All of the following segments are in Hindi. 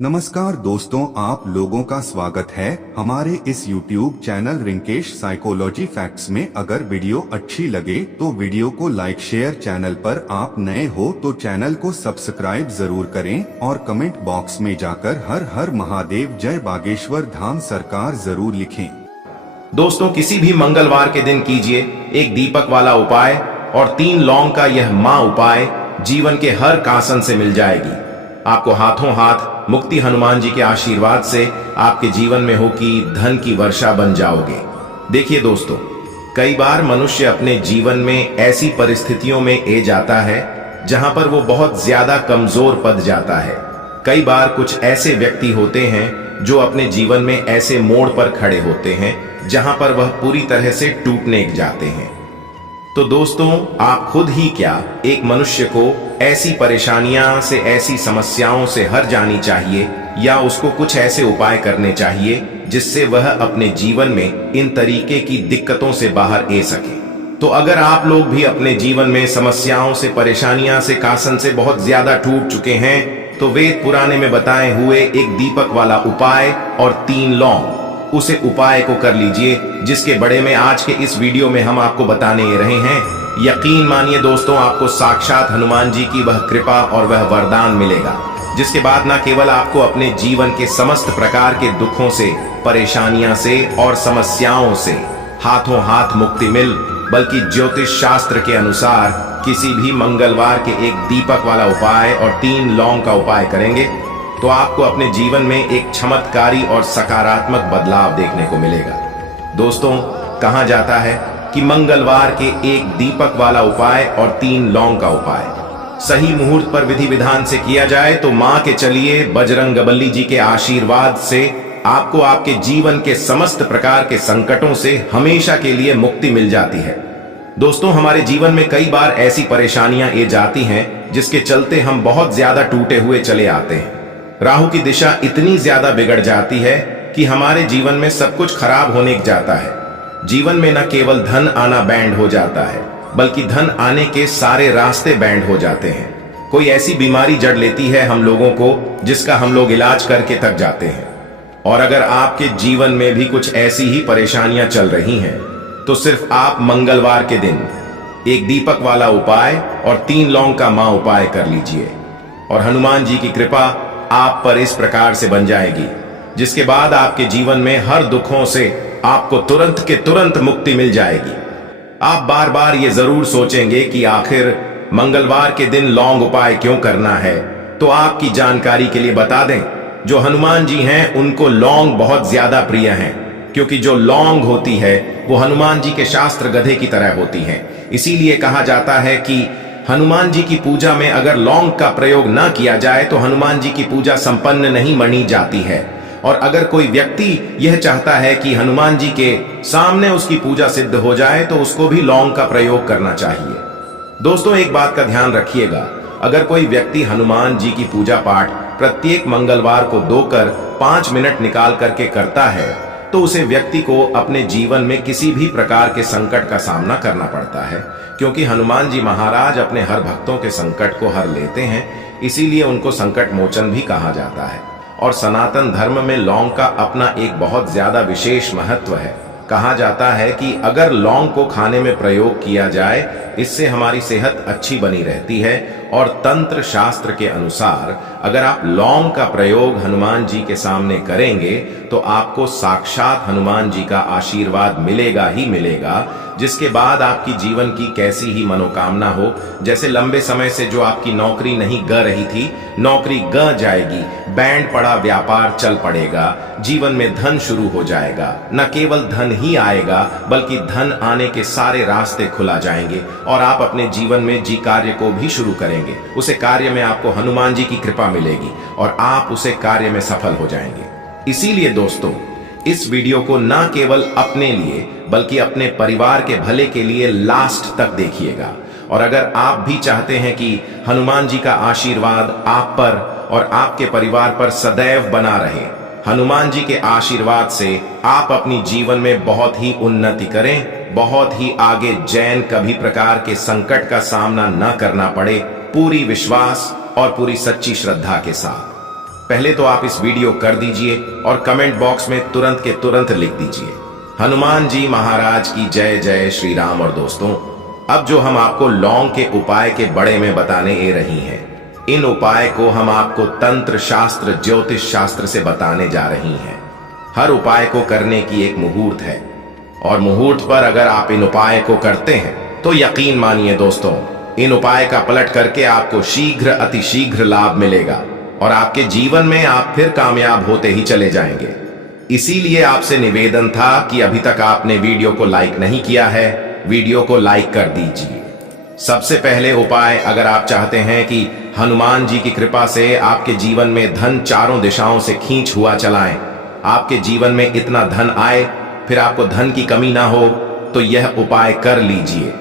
नमस्कार दोस्तों, आप लोगों का स्वागत है हमारे इस YouTube channel Rinkesh psychology facts में। अगर वीडियो अच्छी लगे तो वीडियो को लाइक शेयर, चैनल पर आप नए हो तो चैनल को सब्सक्राइब जरूर करें और कमेंट बॉक्स में जाकर हर हर महादेव जय बागेश्वर धाम सरकार जरूर लिखें। दोस्तों, किसी भी मंगलवार के दिन कीजिए एक दीपक वाला उपाय और 3 लौंग का यह मां उपाय जीवन के हर कासन से मिल जाएगी। आपको हाथों हाथ मुक्ति हनुमान जी के आशीर्वाद से आपके जीवन में हो कि धन की वर्षा बन जाओगे। देखिए दोस्तों, कई बार मनुष्य अपने जीवन में ऐसी परिस्थितियों में ए जाता है जहां पर वो बहुत ज्यादा कमजोर पड़ जाता है। कई बार कुछ ऐसे व्यक्ति होते हैं जो अपने जीवन में ऐसे मोड़ पर खड़े होते हैं जहां पर वह पूरी तरह से टूटने जाते हैं। तो दोस्तों, आप खुद ही क्या, एक मनुष्य को ऐसी परेशानियां से, ऐसी समस्याओं से हर जानी चाहिए या उसको कुछ ऐसे उपाय करने चाहिए जिससे वह अपने जीवन में इन तरीके की दिक्कतों से बाहर आ सके। तो अगर आप लोग भी अपने जीवन में समस्याओं से, परेशानियां से, कासन से बहुत ज्यादा टूट चुके हैं तो वेद पुराने में बताए हुए एक दीपक वाला उपाय और 3 लौंग, उसे उपाय को कर लीजिए जिसके बड़े में आज के इस वीडियो में हम आपको बताने रहे हैं। यकीन मानिए दोस्तों, आपको साक्षात हनुमान जी की वह कृपा और वह वरदान मिलेगा जिसके बाद न केवल आपको अपने जीवन के समस्त प्रकार के दुखों से, परेशानियां से और समस्याओं से हाथों हाथ मुक्ति मिल, बल्कि ज्योतिष शास्त्र के अनुसार किसी भी मंगलवार के एक दीपक वाला उपाय और 3 लौंग का उपाय करेंगे तो आपको अपने जीवन में एक चमत्कारी और सकारात्मक बदलाव देखने को मिलेगा। दोस्तों, कहा जाता है कि मंगलवार के एक दीपक वाला उपाय और 3 लौंग का उपाय सही मुहूर्त पर विधि विधान से किया जाए तो मां के चलिए बजरंगबली जी के आशीर्वाद से आपको आपके जीवन के समस्त प्रकार के संकटों से हमेशा के लिए मुक्ति मिल जाती है। दोस्तों, हमारे जीवन में कई बार ऐसी परेशानियां आ जाती हैं जिसके चलते हम बहुत ज्यादा टूटे हुए चले आते हैं। राहु की दिशा इतनी ज्यादा बिगड़ जाती है कि हमारे जीवन में सब कुछ खराब होने जाता है। जीवन में न केवल धन आना बैंड हो जाता है बल्कि धन आने के सारे रास्ते बैंड हो जाते हैं। कोई ऐसी बीमारी जड़ लेती है हम लोगों को जिसका हम लोग इलाज करके थक जाते हैं। और अगर आपके जीवन में भी कुछ ऐसी ही परेशानियां चल रही हैं तो सिर्फ आप मंगलवार के दिन एक दीपक वाला उपाय और 3 लौंग का मां उपाय कर लीजिए और हनुमान जी की कृपा आप पर इस प्रकार से बन जाएगी जिसके बाद आपके जीवन में हर दुखों से आपको तुरंत के तुरंत मुक्ति मिल जाएगी। आप बार बार ये जरूर सोचेंगे कि आखिर मंगलवार के दिन लौंग उपाय क्यों करना है। तो आपकी जानकारी के लिए बता दें, जो हनुमान जी हैं उनको लौंग बहुत ज्यादा प्रिय हैं, क्योंकि जो लौंग होती है वो हनुमान जी के शास्त्र गधे की तरह होती है। इसीलिए कहा जाता है कि हनुमान जी की पूजा में अगर लौंग का प्रयोग न किया जाए तो हनुमान जी की पूजा संपन्न नहीं मानी जाती है। और अगर कोई व्यक्ति यह चाहता है कि हनुमान जी के सामने उसकी पूजा सिद्ध हो जाए तो उसको भी लौंग का प्रयोग करना चाहिए। दोस्तों, एक बात का ध्यान रखिएगा, अगर कोई व्यक्ति हनुमान जी की पूजा पाठ प्रत्येक मंगलवार को 2 कर 5 मिनट निकाल करके करता है तो उसे व्यक्ति को अपने जीवन में किसी भी प्रकार के संकट का सामना करना पड़ता है, क्योंकि हनुमान जी महाराज अपने हर भक्तों के संकट को हर लेते हैं। इसीलिए उनको संकट मोचन भी कहा जाता है। और सनातन धर्म में लौंग का अपना एक बहुत ज्यादा विशेष महत्व है। कहा जाता है कि अगर लौंग को खाने में प्रयोग किया जाए इससे हमारी सेहत अच्छी बनी रहती है। और तंत्र शास्त्र के अनुसार अगर आप लौंग का प्रयोग हनुमान जी के सामने करेंगे तो आपको साक्षात हनुमान जी का आशीर्वाद मिलेगा ही मिलेगा, जिसके बाद आपकी जीवन की कैसी ही मनोकामना हो, जैसे लंबे समय से जो आपकी नौकरी नहीं ग रही थी, नौकरी ग जाएगी, बैंड पड़ा व्यापार चल पड़ेगा, जीवन में धन शुरू हो जाएगा। न केवल धन ही आएगा बल्कि धन आने के सारे रास्ते खुला जाएंगे और आप अपने जीवन में जी कार्य को भी शुरू करेंगे। उसे कार्य में आपको हनुमान जी की कृपा मिलेगी और आप उसे कार्य में सफल हो जाएंगे। इसीलिए दोस्तों, इस वीडियो को न केवल अपने लिए बल्कि अपने परिवार के भले के लिए लास्ट तक देखिएगा। और अगर आप भी चाहते हैं कि हनुमान जी का आशीर्वाद आप पर और आपके परिवार पर सदैव बना रहे, हनुमान जी के आशीर्वाद से आप अपनी जीवन में बहुत ही उन्नति करें, बहुत ही आगे जैन कभी प्रकार के संकट का सामना न करना पड़े, पूरी विश्वास और पूरी सच्ची श्रद्धा के साथ। पहले तो आप इस वीडियो कर दीजिए और कमेंट बॉक्स में तुरंत के तुरंत लिख दीजिए हनुमान जी महाराज की जय। जय श्री राम। और दोस्तों, अब जो हम आपको लौंग के उपाय के बड़े में बताने ए रही हैं, इन उपाय को हम आपको तंत्र शास्त्र ज्योतिष शास्त्र से बताने जा रही हैं। हर उपाय को करने की एक मुहूर्त है और मुहूर्त पर अगर आप इन उपाय को करते हैं तो यकीन मानिए दोस्तों, इन उपाय का पलट करके आपको शीघ्र अतिशीघ्र लाभ मिलेगा और आपके जीवन में आप फिर कामयाब होते ही चले जाएंगे। इसीलिए आपसे निवेदन था कि अभी तक आपने वीडियो को लाइक नहीं किया है, वीडियो को लाइक कर दीजिए। सबसे पहले उपाय, अगर आप चाहते हैं कि हनुमान जी की कृपा से आपके जीवन में धन चारों दिशाओं से खींच हुआ चलाएं, आपके जीवन में इतना धन आए, फिर आपको धन की कमी ना हो, तो यह उपाय कर लीजिए।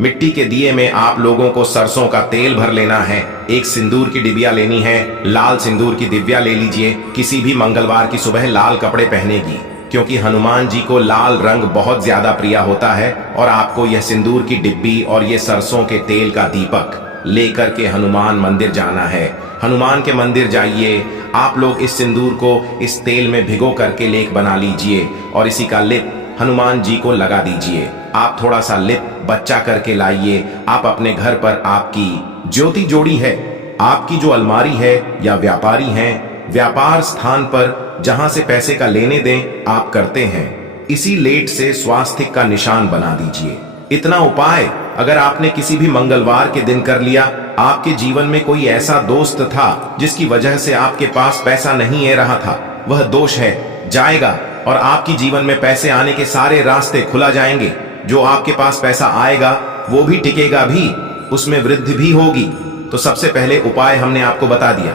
मिट्टी के दिए में आप लोगों को सरसों का तेल भर लेना है, एक सिंदूर की डिबिया लेनी है, लाल सिंदूर की दिव्या ले लीजिए। किसी भी मंगलवार की सुबह लाल कपड़े पहनेगी, क्योंकि हनुमान जी को लाल रंग बहुत ज्यादा प्रिय होता है। और आपको यह सिंदूर की डिब्बी और ये सरसों के तेल का दीपक लेकर के हनुमान मंदिर जाना है। हनुमान के मंदिर जाइए, आप लोग इस सिंदूर को इस तेल में भिगो करके लेक बना लीजिए और इसी का लिप हनुमान जी को लगा दीजिए। आप थोड़ा सा लिप बच्चा करके लाइए। आप अपने घर पर आपकी ज्योति जोड़ी है, आपकी जो अलमारी है या व्यापारी हैं, व्यापार स्थान पर जहां से पैसे का लेने दें आप करते हैं, इसी लेट से स्वास्तिक का निशान बना दीजिए। इतना उपाय अगर आपने किसी भी मंगलवार के दिन कर लिया, आपके जीवन में कोई ऐसा दोस्त था जिसकी वजह से आपके पास पैसा नहीं आ रहा था, वह दोष है जाएगा और आपकी जीवन में पैसे आने के सारे रास्ते खुला जाएंगे। जो आपके पास पैसा आएगा वो भी टिकेगा भी, उसमें वृद्धि भी होगी। तो सबसे पहले उपाय हमने आपको बता दिया।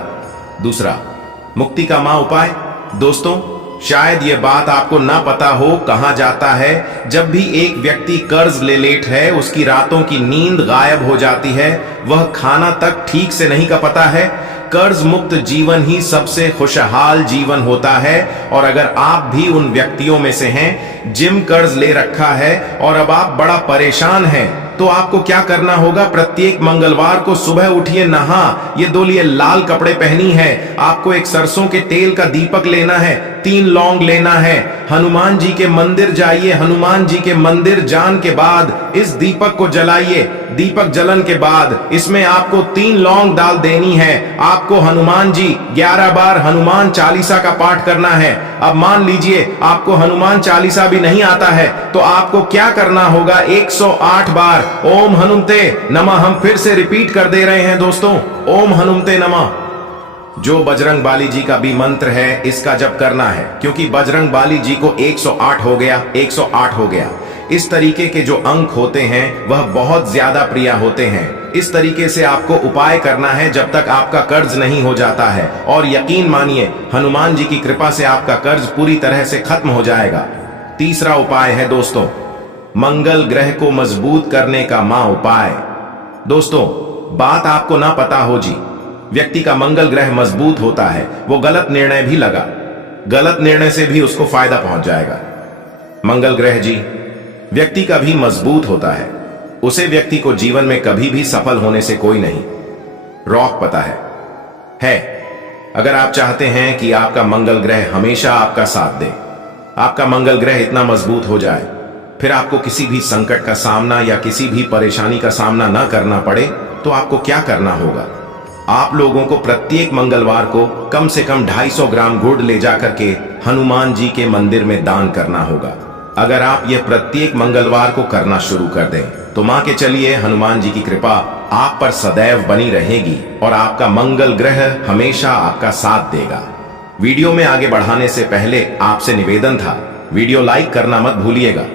दूसरा, मुक्ति का मां उपाय। दोस्तों, शायद ये बात आपको ना पता हो, कहा जाता है जब भी एक व्यक्ति कर्ज ले लेट है, उसकी रातों की नींद गायब हो जाती है, वह खाना तक ठीक से नहीं का पता है। कर्ज मुक्त जीवन ही सबसे खुशहाल जीवन होता है। और अगर आप भी उन व्यक्तियों में से हैं जिम कर्ज ले रखा है और अब आप बड़ा परेशान हैं, तो आपको क्या करना होगा, प्रत्येक मंगलवार को सुबह उठिए, नहा ये धोलिए, लाल कपड़े पहनी है, आपको एक सरसों के तेल का दीपक लेना है, 3 लौंग लेना है, हनुमान जी के मंदिर जाइए, हनुमान जी के मंदिर जान के बाद इस दीपक को जलाइए। दीपक जलन के बाद इसमें आपको 3 लौंग डाल देनी है। आपको हनुमान जी 11 बार हनुमान चालीसा का पाठ करना है। अब मान लीजिए आपको हनुमान चालीसा भी नहीं आता है, तो आपको क्या करना होगा, 108 बार ओम हनुमते नमः हम फिर से रिपीट कर दे रहे हैं दोस्तों, ओम हनुमते नमः। जो बजरंग बाली जी का भी मंत्र है, इसका जप करना है, क्योंकि बजरंग बाली जी को 108 हो गया, 108 हो गया। इस तरीके के जो अंक होते हैं वह बहुत ज्यादा प्रिय होते हैं। इस तरीके से आपको उपाय करना है जब तक आपका कर्ज नहीं हो जाता है, और यकीन मानिए हनुमान जी की कृपा से आपका कर्ज पूरी तरह से खत्म हो जाएगा। तीसरा उपाय है दोस्तों, मंगल ग्रह को मजबूत करने का मां उपाय। दोस्तों, बात आपको ना पता हो जी, व्यक्ति का मंगल ग्रह मजबूत होता है, वो गलत निर्णय भी लगा, गलत निर्णय से भी उसको फायदा पहुंच जाएगा। मंगल ग्रह जी व्यक्ति का भी मजबूत होता है, उसे व्यक्ति को जीवन में कभी भी सफल होने से कोई नहीं रोक पता है। अगर आप चाहते हैं कि आपका मंगल ग्रह हमेशा आपका साथ दे, आपका मंगल ग्रह इतना मजबूत हो जाए, फिर आपको किसी भी संकट का सामना या किसी भी परेशानी का सामना ना करना पड़े, तो आपको क्या करना होगा, आप लोगों को प्रत्येक मंगलवार को कम से कम 250 ग्राम गुड़ ले जाकर के हनुमान जी के मंदिर में दान करना होगा। अगर आप यह प्रत्येक मंगलवार को करना शुरू कर दें, तो मां के चलिए हनुमान जी की कृपा आप पर सदैव बनी रहेगी और आपका मंगल ग्रह हमेशा आपका साथ देगा। वीडियो में आगे बढ़ाने से पहले आपसे निवेदन था, वीडियो लाइक करना मत भूलिएगा।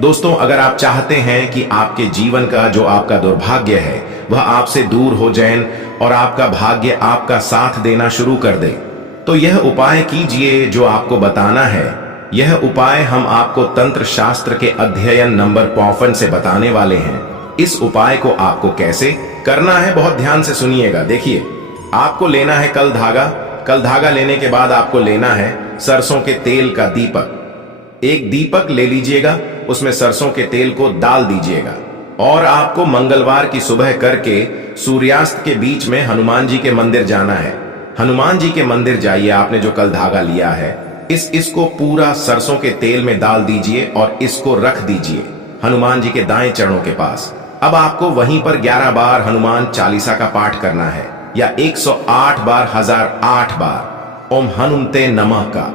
दोस्तों, अगर आप चाहते हैं कि आपके जीवन का जो आपका दुर्भाग्य है वह आपसे दूर हो जाए और आपका भाग्य आपका साथ देना शुरू कर दे, तो यह उपाय कीजिए जो आपको बताना है। यह उपाय हम आपको तंत्र शास्त्र के अध्ययन नंबर 55 से बताने वाले हैं। इस उपाय को आपको कैसे करना है बहुत ध्यान से सुनिएगा। देखिए, आपको लेना है कल धागा। कल धागा लेने के बाद आपको लेना है सरसों के तेल का दीपक। एक दीपक ले लीजिएगा, उसमें सरसों के तेल को डाल दीजिएगा और आपको मंगलवार की सुबह करके सूर्यास्त के बीच में हनुमान जी के मंदिर जाना है। हनुमान जी के मंदिर जाइए, आपने जो कल धागा लिया है इसको पूरा सरसों के तेल में डाल दीजिए और इसको रख दीजिए हनुमान जी के दाएं चरणों के पास। अब आपको वहीं पर 11 बार हनुमान चालीसा का पाठ करना है या 108 बार 1008 बार ओम हनुमते नमः का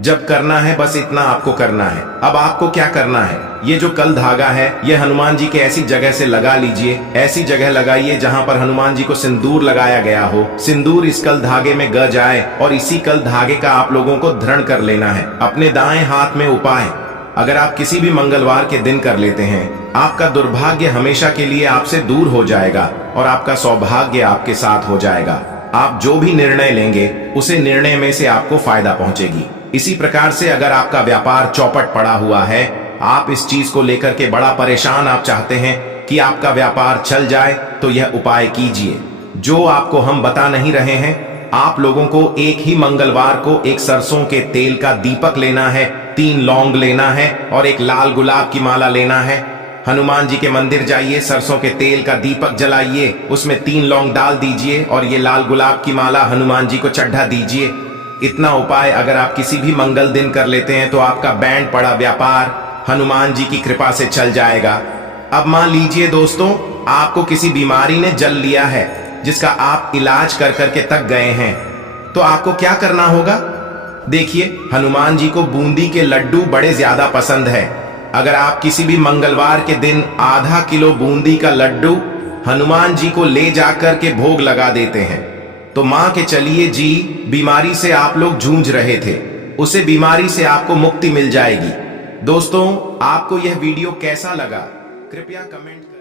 जब करना है, बस इतना आपको करना है। अब आपको क्या करना है, ये जो कल धागा है ये हनुमान जी के ऐसी जगह से लगा लीजिए, ऐसी जगह लगाइए जहां पर हनुमान जी को सिंदूर लगाया गया हो। सिंदूर इस कल धागे में ग जाए और इसी कल धागे का आप लोगों को धरण कर लेना है अपने दाएं हाथ में। उपाय अगर आप किसी भी मंगलवार के दिन कर लेते हैं, आपका दुर्भाग्य हमेशा के लिए आपसे दूर हो जाएगा और आपका सौभाग्य आपके साथ हो जाएगा। आप जो भी निर्णय लेंगे उसे निर्णय में से आपको फायदा पहुंचेगी। इसी प्रकार से अगर आपका व्यापार चौपट पड़ा हुआ है, आप इस चीज को लेकर के बड़ा परेशान, आप चाहते हैं कि आपका व्यापार चल जाए, तो यह उपाय कीजिए जो आपको हम बता नहीं रहे हैं। आप लोगों को एक ही मंगलवार को एक सरसों के तेल का दीपक लेना है, 3 लौंग लेना है और एक लाल गुलाब की माला लेना है। हनुमान जी के मंदिर जाइए, सरसों के तेल का दीपक जलाइए, उसमें 3 लौंग डाल दीजिए और ये लाल गुलाब की माला हनुमान जी को चढ़ा दीजिए। इतना उपाय अगर आप किसी भी मंगल दिन कर लेते हैं तो आपका बैंड पड़ा व्यापार हनुमान जी की कृपा से चल जाएगा। अब मान लीजिए दोस्तों, आपको किसी बीमारी ने जल लिया है जिसका आप इलाज कर करके थक गए हैं, तो आपको क्या करना होगा। देखिए, हनुमान जी को बूंदी के लड्डू बड़े ज्यादा पसंद है। अगर आप किसी भी मंगलवार के दिन आधा किलो बूंदी का लड्डू हनुमान जी को ले जाकर के भोग लगा देते हैं, तो मान के चलिए जी, बीमारी से आप लोग जूझ रहे थे, उसे बीमारी से आपको मुक्ति मिल जाएगी। दोस्तों, आपको यह वीडियो कैसा लगा कृपया कमेंट